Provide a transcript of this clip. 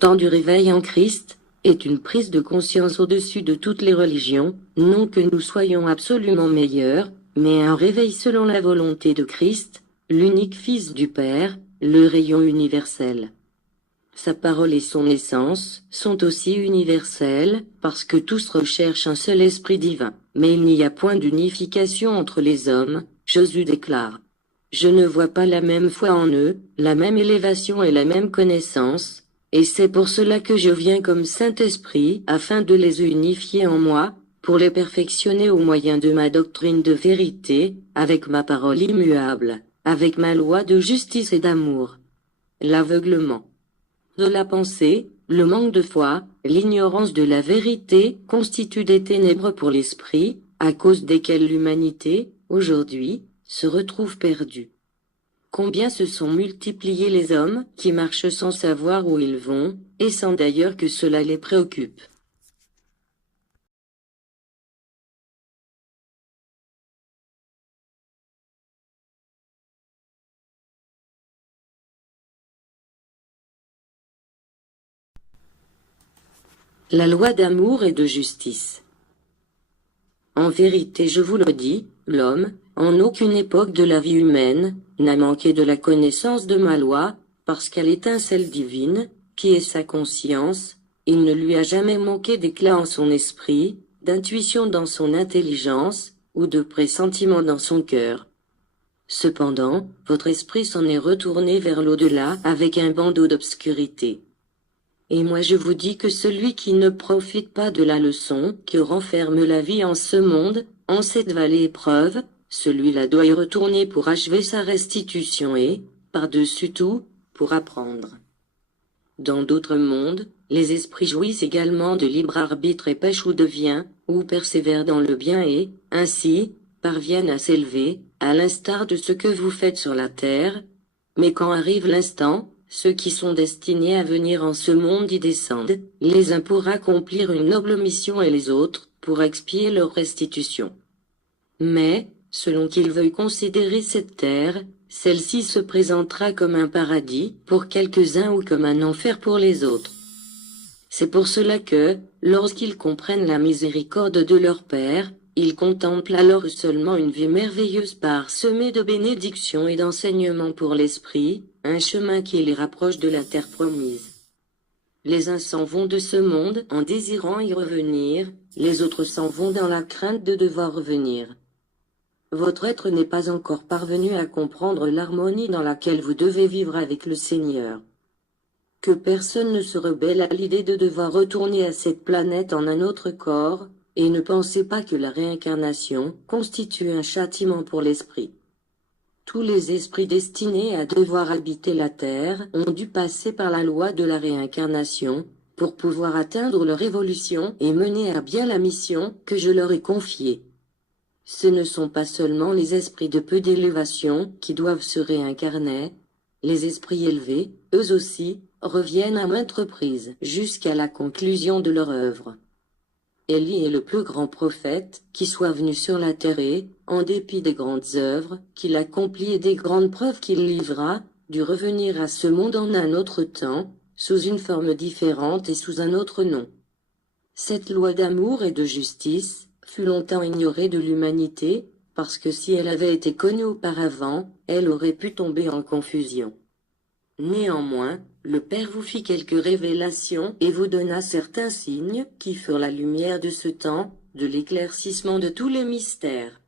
temps du réveil en Christ, est une prise de conscience au-dessus de toutes les religions, non que nous soyons absolument meilleurs, mais un réveil selon la volonté de Christ, l'unique Fils du Père, le rayon universel. Sa parole et son essence sont aussi universelles, parce que tous recherchent un seul esprit divin. Mais il n'y a point d'unification entre les hommes, Jésus déclare. Je ne vois pas la même foi en eux, la même élévation et la même connaissance, et c'est pour cela que je viens comme Saint-Esprit afin de les unifier en moi, pour les perfectionner au moyen de ma doctrine de vérité, avec ma parole immuable, avec ma loi de justice et d'amour. L'aveuglement de la pensée, le manque de foi, l'ignorance de la vérité constituent des ténèbres pour l'esprit, à cause desquelles l'humanité, aujourd'hui, se retrouve perdue. Combien se sont multipliés les hommes qui marchent sans savoir où ils vont, et sans d'ailleurs que cela les préoccupe. La loi d'amour et de justice. En vérité je vous le dis, l'homme, en aucune époque de la vie humaine, n'a manqué de la connaissance de ma loi, parce qu'à l'étincelle divine, qui est sa conscience, il ne lui a jamais manqué d'éclat en son esprit, d'intuition dans son intelligence, ou de pressentiment dans son cœur. Cependant, votre esprit s'en est retourné vers l'au-delà avec un bandeau d'obscurité. Et moi je vous dis que celui qui ne profite pas de la leçon que renferme la vie en ce monde, en cette vallée épreuve, celui-là doit y retourner pour achever sa restitution et, par-dessus tout, pour apprendre. Dans d'autres mondes, les esprits jouissent également de libre arbitre et pêchent ou deviennent, ou persévèrent dans le bien et, ainsi, parviennent à s'élever, à l'instar de ce que vous faites sur la terre. Mais quand arrive l'instant, ceux qui sont destinés à venir en ce monde y descendent, les uns pour accomplir une noble mission et les autres, pour expier leur restitution. Mais, selon qu'ils veuillent considérer cette terre, celle-ci se présentera comme un paradis pour quelques-uns ou comme un enfer pour les autres. C'est pour cela que, lorsqu'ils comprennent la miséricorde de leur Père, ils contemplent alors seulement une vie merveilleuse parsemée de bénédictions et d'enseignements pour l'esprit, un chemin qui les rapproche de la terre promise. Les uns s'en vont de ce monde en désirant y revenir, les autres s'en vont dans la crainte de devoir revenir. Votre être n'est pas encore parvenu à comprendre l'harmonie dans laquelle vous devez vivre avec le Seigneur. Que personne ne se rebelle à l'idée de devoir retourner à cette planète en un autre corps, et ne pensez pas que la réincarnation constitue un châtiment pour l'esprit. Tous les esprits destinés à devoir habiter la terre ont dû passer par la loi de la réincarnation, pour pouvoir atteindre leur évolution et mener à bien la mission que je leur ai confiée. Ce ne sont pas seulement les esprits de peu d'élévation qui doivent se réincarner, les esprits élevés, eux aussi, reviennent à maintes reprises jusqu'à la conclusion de leur œuvre. Élie est le plus grand prophète qui soit venu sur la terre et, en dépit des grandes œuvres qu'il accomplit et des grandes preuves qu'il livra, dut revenir à ce monde en un autre temps, sous une forme différente et sous un autre nom. Cette loi d'amour et de justice fut longtemps ignorée de l'humanité, parce que si elle avait été connue auparavant, elle aurait pu tomber en confusion. Néanmoins, le Père vous fit quelques révélations et vous donna certains signes qui furent la lumière de ce temps, de l'éclaircissement de tous les mystères.